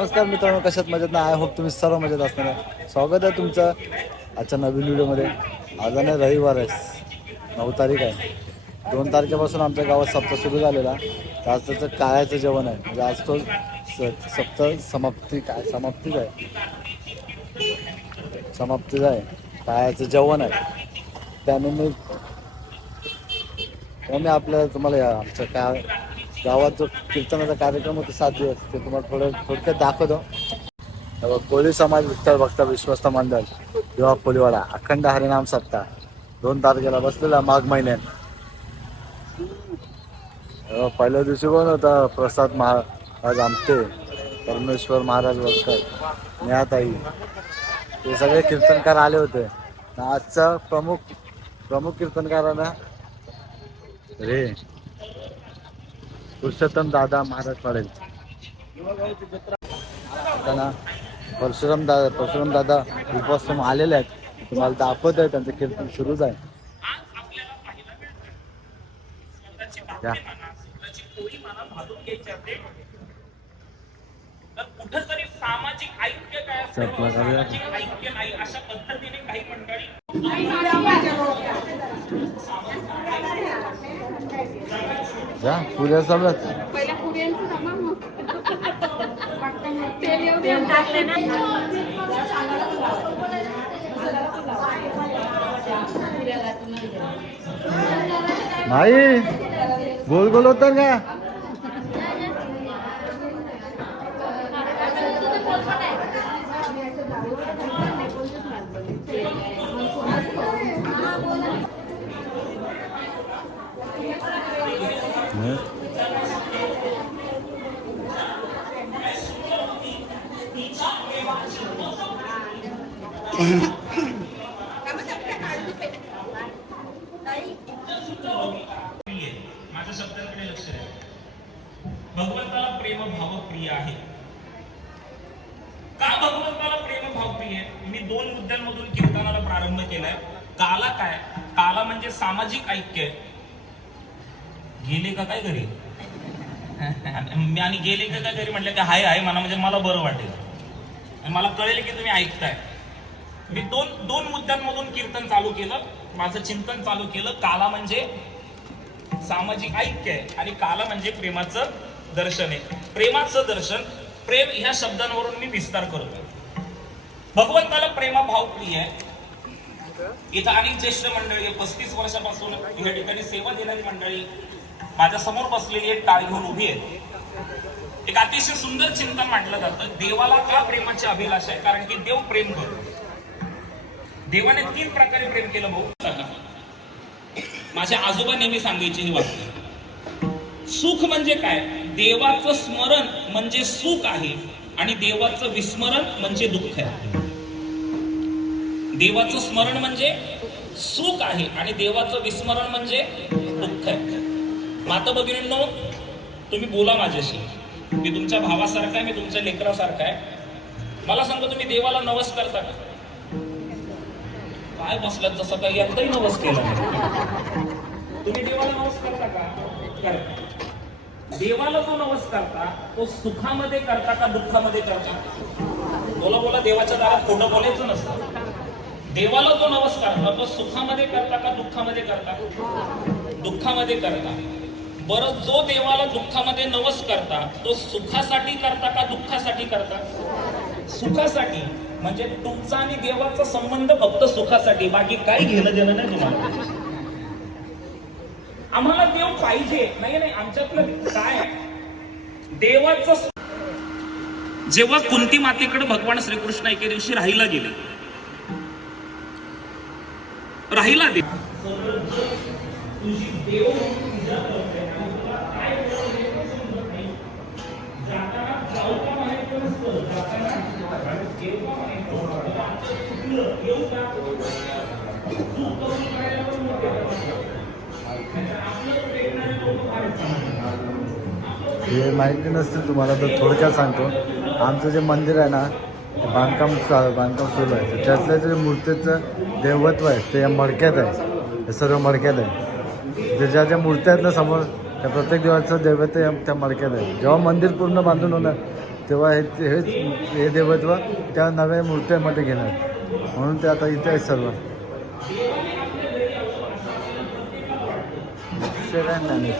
नमस्कार मित्रांनो कशात मजेत ना? आय होप तुम्ही सर्व मजेत असणार आहे. स्वागत आहे तुमचं आजच्या नवीन व्हिडिओमध्ये. आज आणि रविवार आहे. नऊ तारीख आहे. दोन तारखेपासून आमच्या गावात सप्ताह सुरू झालेला. तर आज त्याचं काळ्याचं जेवण आहे. म्हणजे आज तो स- सप्ताह समाप्ती काय? समाप्तीच आहे. समाप्तीच आहे. काळ्याचं जेवण आहे. त्यानिमित्त त्यामुळे आपल्याला तुम्हाला या काय गावात जो कीर्तनाचा कार्यक्रम होता सात दिवस ते तुम्हाला थोडं थोडक्यात दाखवतो. कोळी समाज विठ्ठल भक्त विश्वस्त मंडळ देवा कोलीवाडा अखंड हरिनाम सप्ताह दोन तारखेला बसलेला माघ महिन्यात. पहिल्या दिवशी कोण होता? प्रसाद महाराज आमटे परमेश्वर महाराज वरकर नेहाताई. ते सगळे कीर्तनकार आले होते. आजचा प्रमुख प्रमुख कीर्तनकारांना रे पुरुषोत्तम दादा महाराज पाडेल त्यांना परशुराम दादा परशुराम दादा उपासम आलेले आहेत. तुम्हाला दाखवत आहे त्यांचं कीर्तन सुरूच आहे. या. सामाजिक जा पुऱ्या चालू पहिल्या पुऱ्यांचं थांबा मग. तेल येऊ दे. टाकले ना. नाही गोल गोल होत का हं? प्रिय माझ्या शब्दांकडे लक्ष द्या भगवंताला प्रेम भाव प्रिय आहे. का भगवंताला प्रेम भाव प्रिय आहे? मी दोन मुद्द्यांमधून कीर्तनाला प्रारंभ केलाय. काला काय? काला म्हणजे सामाजिक ऐक्य आहे. गेले का काय घरी? मी आणि गेले का काय घरी म्हटलं की हाय हाय म्हणा म्हणजे मला बरं वाटेल. आणि मला कळेल की तुम्ही ऐकताय. मी दोन दोन मुद्द्यांमधून कीर्तन चालू केलं. माझं चिंतन चालू केलं. काला म्हणजे सामाजिक ऐक्य आहे. आणि काला म्हणजे प्रेमाचं दर्शन. आहे प्रेमाचं दर्शन प्रेम ह्या शब्दांवरून मी विस्तार करतो. भगवंताला प्रेमा भाव प्रिय आहे. इथं अनेक ज्येष्ठ मंडळी पस्तीस वर्षापासून या ठिकाणी सेवा देणारी मंडळी माझ्यासमोर बसलेली एक टाळ घेऊन उभी आहे एक अतिशय सुंदर चिंतन मांडलं जातं देवाला का प्रेमाची अभिलाषा आहे? कारण की देव प्रेम करतो. देवाने तीन प्रकारे प्रेम केलं भाऊ. माझ्या आजोबा नेहमी सांगायचे ही वाक्य. सुख म्हणजे काय? देवाचं स्मरण म्हणजे सुख आहे आणि देवाचं विस्मरण म्हणजे दुःख आहे. देवाचं स्मरण म्हणजे सुख आहे आणि देवाचं विस्मरण म्हणजे दुःख आहे. माता भगिनींनो तुम्ही बोला माझ्याशी. मी तुमच्या भावासारखा आहे मी तुमच्या लेकरासारखा आहे. मला सांगा तुम्ही देवाला नवस करता का? काय बसल्यात जसं काही एकदाही नवस केला. तुम्ही देवाला नवस करता का? करता. देवाला जो नवस करता तो सुखामध्ये करता का दुःखामध्ये करता? बोला बोला देवाच्या दारात खोटं बोलायचं नसतं. देवाला जो नवस करता तो सुखामध्ये करता का दुःखामध्ये करता? दुःखामध्ये करता. बरं जो देवाला दुःखामध्ये नवस करता तो सुखासाठी करता का दुःखासाठी करता? सुखासाठी. म्हणजे तुमचा आणि देवाचा संबंध फक्त सुखासाठी. बाकी काही घेणं देणं नाही तुम्हाला. आम्हाला देव पाहिजे. नाही नाही आमच्यातलं काय? देवाचं जेव्हा कुंती मातेकडे भगवान श्रीकृष्ण एके दिवशी राहिला गेले राहिला दे देव हे माहिती नसतील तुम्हाला तर थोडक्यात सांगतो. आमचं जे मंदिर आहे ना ते बांधकाम बांधकाम सुरू आहे. तर जे मूर्तीचं देवत्व आहे ते या मडक्यात आहे. हे सर्व मडक्यात आहे. जे ज्या ज्या मूर्त्या आहेत ना समोर त्या प्रत्येक देवाचं दैवत या- त्या मडक्यात आहे. जेव्हा मंदिर पूर्ण बांधून होणार तेव्हा हे हेच हे देवत्व त्या नव्या मूर्त्यामध्ये घेणार. म्हणून ते आता इथे आहेत सर्व. काय नाही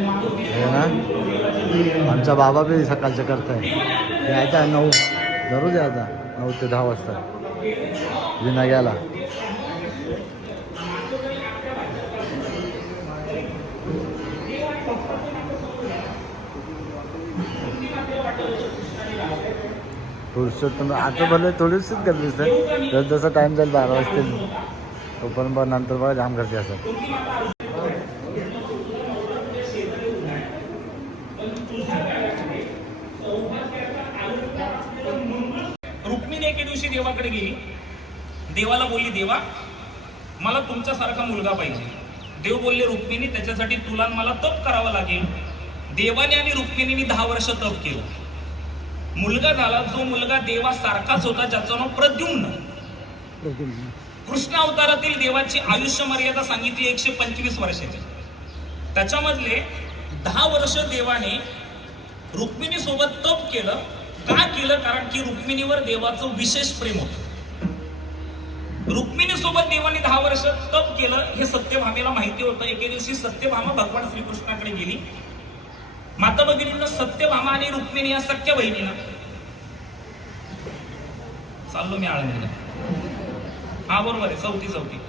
ना? आमचा बाबा बी सकाळचं करताय. यायचा नऊ. जरूर यायचा नऊ ते दहा वाजता. विना गेला. पुरुषोत्तम आता भले थोडीशीच गर्दी असते जसं जसं टाईम जाईल बारा वाजतील. तोपर्यंत नंतर बघा जाम गर्दी असं रुक्मिणी एके दिवशी देवाकडे गेली देवाला बोलली देवा मला तुमच्यासारखा मुलगा पाहिजे. देव बोलले रुक्मिणी त्याच्यासाठी तुला मला तप करावं लागेल. देवाने आणि रुक्मिणीने दहा वर्ष तप केलं. मुलगा झाला जो मुलगा देवासारखाच होता ज्याचं नाव प्रद्युम्न. कृष्ण अवतारातील देवाची आयुष्य मर्यादा सांगितली एकशे पंचवीस वर्षाची. त्याच्यामधले दहा वर्ष देवाने रुक्मिणी सोबत तप केलं. का केलं? कारण की रुक्मिणीवर देवाचं विशेष प्रेम होत. रुक्मिणी सोबत देवाने दहा वर्ष तप केलं हे सत्यभामेला माहिती होतं. एके दिवशी सत्यभामा भगवान श्रीकृष्णाकडे गेली. माता भगिनींना सत्यभामा आणि रुक्मिणी या सख्या बहिणीनं. चाललो मी आळंदीला. हा बरोबर आहे. चौथी चौथी.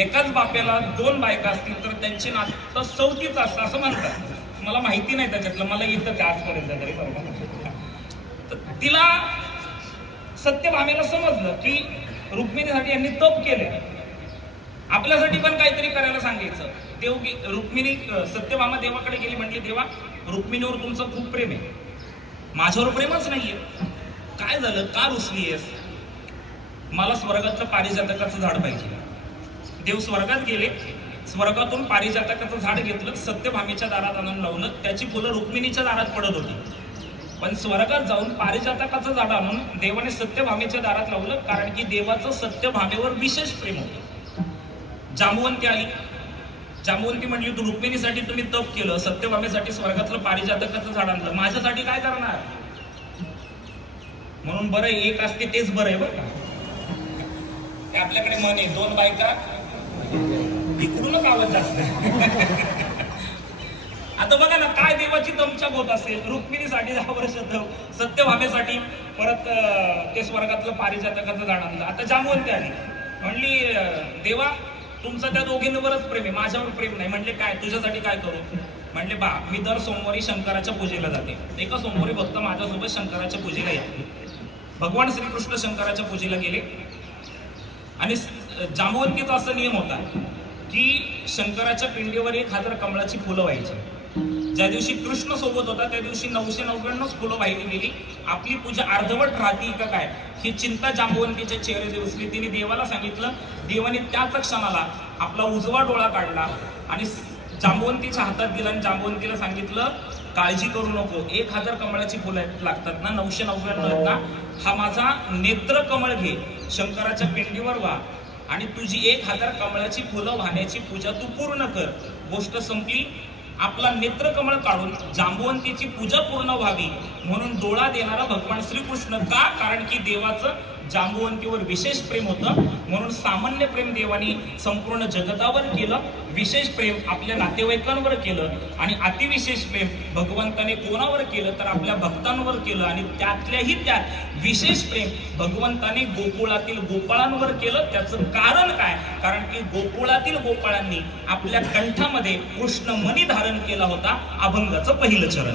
एकाच बाप्याला दोन बायका असतील तर त्यांचे नातं चौथीच असतं असं म्हणतात. मला माहिती नाही त्याच्यातलं. मला येतं ते आजपर्यंत तरी बरोबर तिला सत्यभामेला समजलं की रुक्मिणीसाठी यांनी तप केले आपल्यासाठी पण काहीतरी करायला सांगायचं. देव गे- रुक्मिणी सत्यभामा देवाकडे गेली म्हटली देवा रुक्मिणीवर तुमचं खूप प्रेम आहे. माझ्यावर प्रेमच नाहीये. काय झालं? का रुसली आहेस? मला स्वर्गातलं पारिजातकाचं झाड पाहिजे. देव स्वर्गात गेले. स्वर्गातून पारिजातकाचं झाड घेतलं. सत्यभामेच्या दारात आणून लावलं. त्याची फुलं रुक्मिणीच्या दारात पडत होती. पण स्वर्गात जाऊन पारिजातकाचं झाड आणून देवाने सत्यभामेच्या दारात लावलं कारण की देवाचं सत्यभामेवर विशेष प्रेम होतं. जांबुवंती आली जांबुवंती म्हणली तू रुक्मिणीसाठी तुम्ही तप केलं सत्यभामेसाठी स्वर्गातलं पारिजातकाचं झाड आणलं. माझ्यासाठी काय करणार? म्हणून बरं आहे, एक असते तेच बरं आहे बरं का? आपल्याकडे मन आहे दोन बायका इकडूनच आवाज जास्त. आता बघा ना काय देवाची दमछाक होत असेल. रुक्मिणीसाठी दहा वर्ष सत्य सत्यभामेसाठी परत ते स्वर्गातलं पारिजातकाचं झाड आणलं आता जांबवंती आली. म्हणली देवा तुमचं त्या दोघींवरच प्रेम आहे. माझ्यावर प्रेम नाही. म्हणले काय? तुझ्यासाठी काय करू? म्हणले बा मी दर सोमवारी शंकराच्या पूजेला जाते. एका सोमवारी फक्त माझ्यासोबत शंकराच्या पूजेला येते भगवान श्रीकृष्ण शंकराच्या पूजेला गेले. आणि जामवंतीचा असा नियम होता की शंकराच्या पिंडीवर एक हजार कमळाची फुलं व्हायची. ज्या दिवशी कृष्ण सोबत होता त्या दिवशी नऊशे नव्याण्णव फुलं वाहिली गेली. आपली पूजा अर्धवट राहते का काय? ही चिंता जांबवंतीच्या चेहरे दिवसली तिने देवाला सांगितलं देवाने त्याच क्षणाला आपला उजवा डोळा काढला आणि जांबवंतीच्या हातात दिला आणि जांबवंतीला सांगितलं काळजी करू नको. एक हजार कमळाची फुलं लागतात ना नऊशे नव्याण्णव आहेत ना? हा माझा नेत्र कमळ घे. शंकराच्या पिंडीवर व्हा. आणि तुझी एक हजार कमळाची फुलं वाहण्याची पूजा तू पूर्ण कर. गोष्ट संपली. आपला नेत्रकमळ काढून जांबुवंतीची पूजा पूर्ण व्हावी म्हणून डोळा देणारा भगवान श्रीकृष्ण का? कारण की देवाचं जांबुवंतीवर विशेष प्रेम होतं. म्हणून सामान्य प्रेम देवाने संपूर्ण जगतावर केलं. विशेष प्रेम आपल्या नातेवाईकांवर केलं. आणि अतिविशेष प्रेम भगवंताने कोणावर केलं? तर आपल्या भक्तांवर केलं. आणि त्यातल्याही त्यात विशेष प्रेम भगवंताने गोकुळातील गोपाळांवर केलं त्याचं कारण काय? कारण की गोकुळातील गोपाळांनी आपल्या कंठामध्ये कृष्ण मणी धारण केला होता अभंगाचं पहिलं चरण.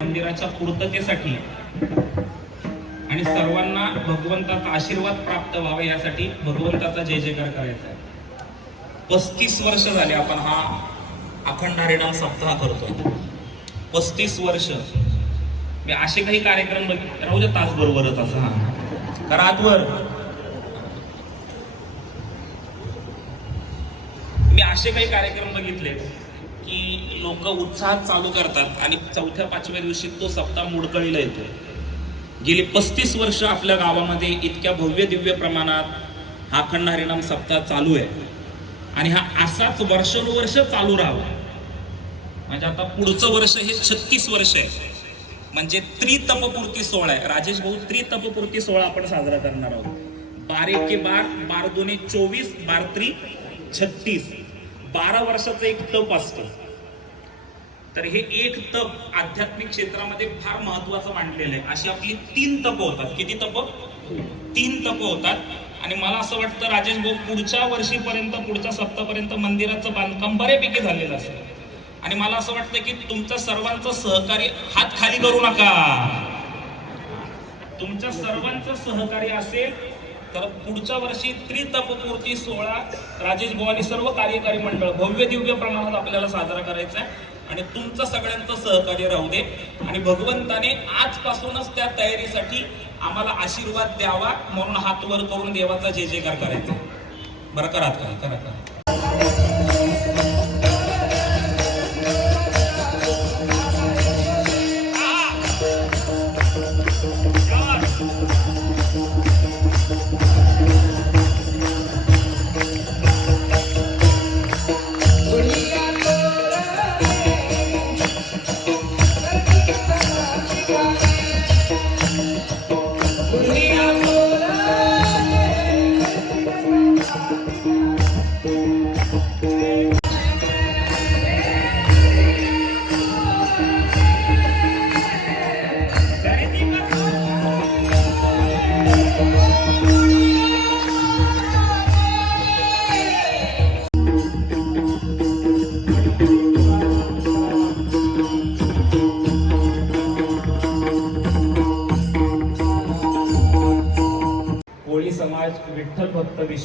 मंदिराच्या पूर्ततेसाठी आणि सर्वांना भगवंताचा आशीर्वाद प्राप्त व्हावा यासाठी भगवंताचा जय जयकार करायचा आहे. पस्तीस वर्ष झाले आपण हा अखंड हरिणाम सप्ताह करतोय. पस्तीस वर्ष. मी असे काही कार्यक्रम राहू द्या तास बरोबरच असा हा. मी असे काही कार्यक्रम बघितले की लोक उत्साहात चालू करतात आणि चौथ्या पाचव्या दिवशी तो सप्ताह मोडकळीला येतो गेली पस्तीस वर्ष आपल्या गावामध्ये इतक्या भव्य दिव्य प्रमाणात हा अखंड हरिणाम सप्ताह चालू आहे. आणि हा असाच वर्षानुवर्ष चालू राहावा. म्हणजे आता पुढचं वर्ष हे छत्तीस वर्ष आहे. म्हणजे त्रितपपूर्ती सोहळा आहे. राजेश भाऊ त्रितपपूर्ती सोहळा आपण साजरा करणार आहोत. बारे के बार बार दोन्ही चोवीस बार त्री छत्तीस. बारा वर्षाचं एक तप असतं. तर हे एक तप आध्यात्मिक क्षेत्रामध्ये फार महत्वाचं मांडलेलं आहे. अशी आपली तीन तप होतात. किती तप? तीन तप होतात. आणि मला असं वाटतं राजेश भाऊ पुढच्या वर्षीपर्यंत पुढच्या सप्तापर्यंत मंदिराचं बांधकाम बऱ्यापैकी झालेलं असेल. आणि मला असं वाटतं की तुमच्या सर्वांचं सहकार्य हात खाली करू नका. तुमच्या सर्वांचं सहकार्य असेल तर पुढच्या वर्षी त्रितपपूर्ती सोहळा राजेश भवानी सर्व कार्यकारी मंडळ भव्य दिव्य प्रमाणात आपल्याला साजरा करायचा आहे. आणि तुमचं सगळ्यांचं सहकार्य राहू दे. आणि भगवंताने आजपासूनच त्या तयारीसाठी आम्हाला आशीर्वाद द्यावा म्हणून हात वर करून देवाचा जे जयकार करायचा. बरं करा करा करा करा.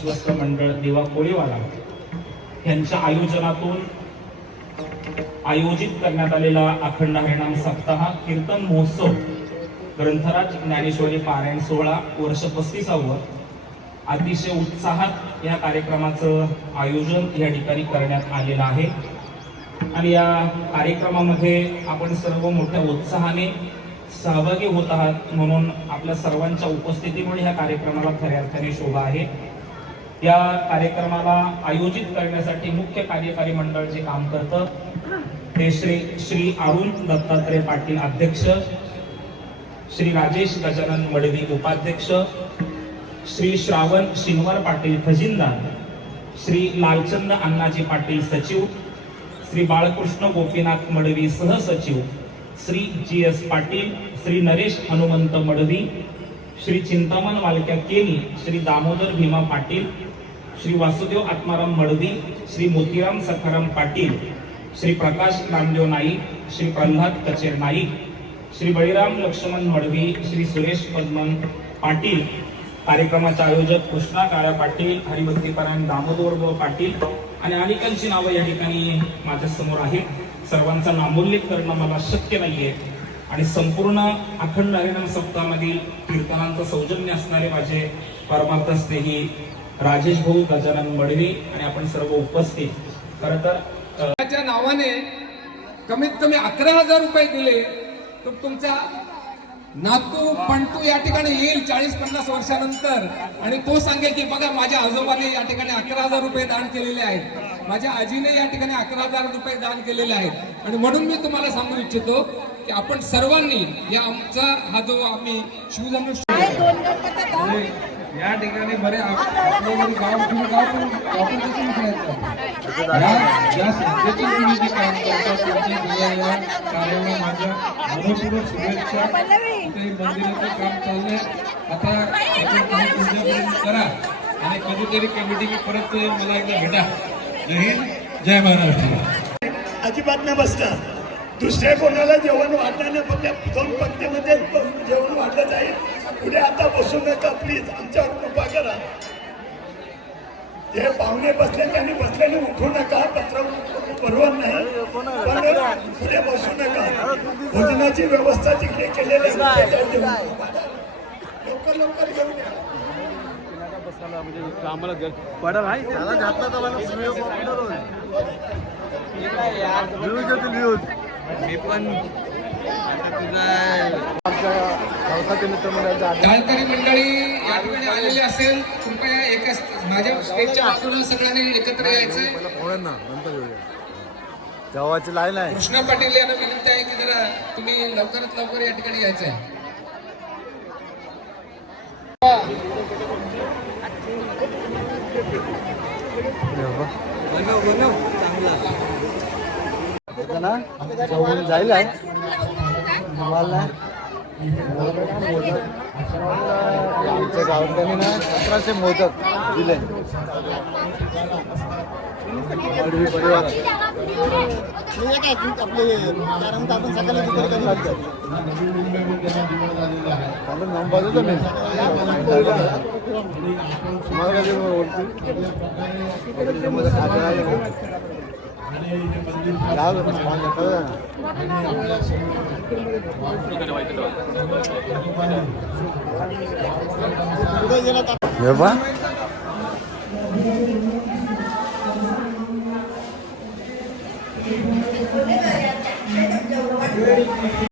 विश्वस्त मंडळ दिवा कोळीवाला यांच्या आयोजनातून आयोजित करण्यात आलेला अखंड हरिणाम सप्ताह कीर्तन महोत्सव ग्रंथराज ज्ञानेश्वरी पारायण सोहळा वर्ष पस्तीसावं. अतिशय उत्साहात या कार्यक्रमाचं आयोजन या ठिकाणी करण्यात आलेलं आहे. आणि या कार्यक्रमामध्ये आपण सर्व मोठ्या उत्साहाने सहभागी होत आहात म्हणून आपल्या सर्वांच्या उपस्थितीमुळे ह्या कार्यक्रमाला खऱ्या अर्थाने शोभा आहे. या कार्यक्रमाला आयोजित करण्यासाठी मुख्य कार्यकारी मंडळ जे काम करतं. ते श्री श्री अरुण दत्तात्रय पाटील अध्यक्ष श्री राजेश गजानन मडवी उपाध्यक्ष श्री श्रावण शिनवार पाटील खजिनदार श्री लालचंद अण्णाजी पाटील सचिव श्री बाळकृष्ण गोपीनाथ मडवी सहसचिव श्री जी एस पाटील श्री नरेश हनुमंत मडवी श्री चिंतामण वालक्या केनी श्री दामोदर भीमा पाटील श्री वासुदेव आत्माराम मडवी श्री मोतीराम सखाराम पाटील श्री प्रकाश नामदेव नाईक श्री प्रल्हाद कचेर नाईक श्री बळीराम लक्ष्मण मडवी श्री सुरेश पद्मन पाटील कार्यक्रमाचे आयोजक कृष्णा काळा पाटील हरिभक्तीपरायण दामोदर पाटील आणि अनेकांची नावं या ठिकाणी माझ्यासमोर आहेत. सर्वांचा नामोल्लेख करणं मला शक्य नाहीये आणि संपूर्ण अखंड हरिनाम सप्ताहामधील कीर्तनांचं सौजन्य असणारे माझे परमार्थ स्नेही राजेश भाऊ गजानन मडवी आणि आपण सर्व उपस्थित. खरं तर नावाने कमीत कमी अकरा हजार रुपये दिले तर तुमचा नातू पंटू या ठिकाणी येईल चाळीस पन्नास वर्षानंतर. आणि तो सांगेल की बघा माझ्या आजोबाने या ठिकाणी अकरा हजार रुपये दान केलेले आहेत. माझ्या आजीने या ठिकाणी अकरा हजार रुपये दान केलेले आहेत. आणि म्हणून मी तुम्हाला सांगू इच्छितो की आपण सर्वांनी या आमचा हा जो आम्ही शिवजन्म दोन या ठिकाणी बरे आप- आपलं जरी गाव तुम्ही गाव पण आपण कसं म्हणायचं या या संस्थेची तुम्ही जे काम करता तुमच्या दिलेल्या कार्याला माझ्या मनपूर्वक शुभेच्छा. इथे मंदिराचं काम चाललंय. आता काम तुमच्यापर्यंत करा. आणि कधीतरी कमिटी परत मला एकदा भेटा. जय हिंद जय महाराष्ट्र. अजिबात न बसता दुसऱ्या कोणाला जेवण वाढणार नाही त्या दोन पंक्तीमध्ये जेवण वाटलं जाईल पुढे आता बसू नका प्लीज आमच्यावर कृपा करा. हे पाहुणे बसले त्यांनी बसलेले उठू नका. पत्र बरोबर नाही. पण पुढे बसू नका. भोजनाची व्यवस्था तिकडे केलेली. लवकर लवकर घेऊन या त्याला घातला तर मला व्हिडिओ करून व्ह्यूज येतील व्ह्यूज मी पण जाणकारी मंडळी या ठिकाणी आलेली असेल कृपया एका माझ्या स्टेजच्या बाजूला सगळ्यांनी एकत्र यायचंय. जेव्हाची लाईन आहे. कृष्णा पाटील यांना विनंती आहे की जरा तुम्ही लवकरात लवकर या ठिकाणी यायचंय. जेवण जाईल आहे. मोदक आमच्या गावातल्याने ना सतराशे मोदक दिले. परिवार. आपण बाजूचं मी. तुम्हाला ಯಾವ್ದು ಫೋನ್ ಬರ್ತದೆ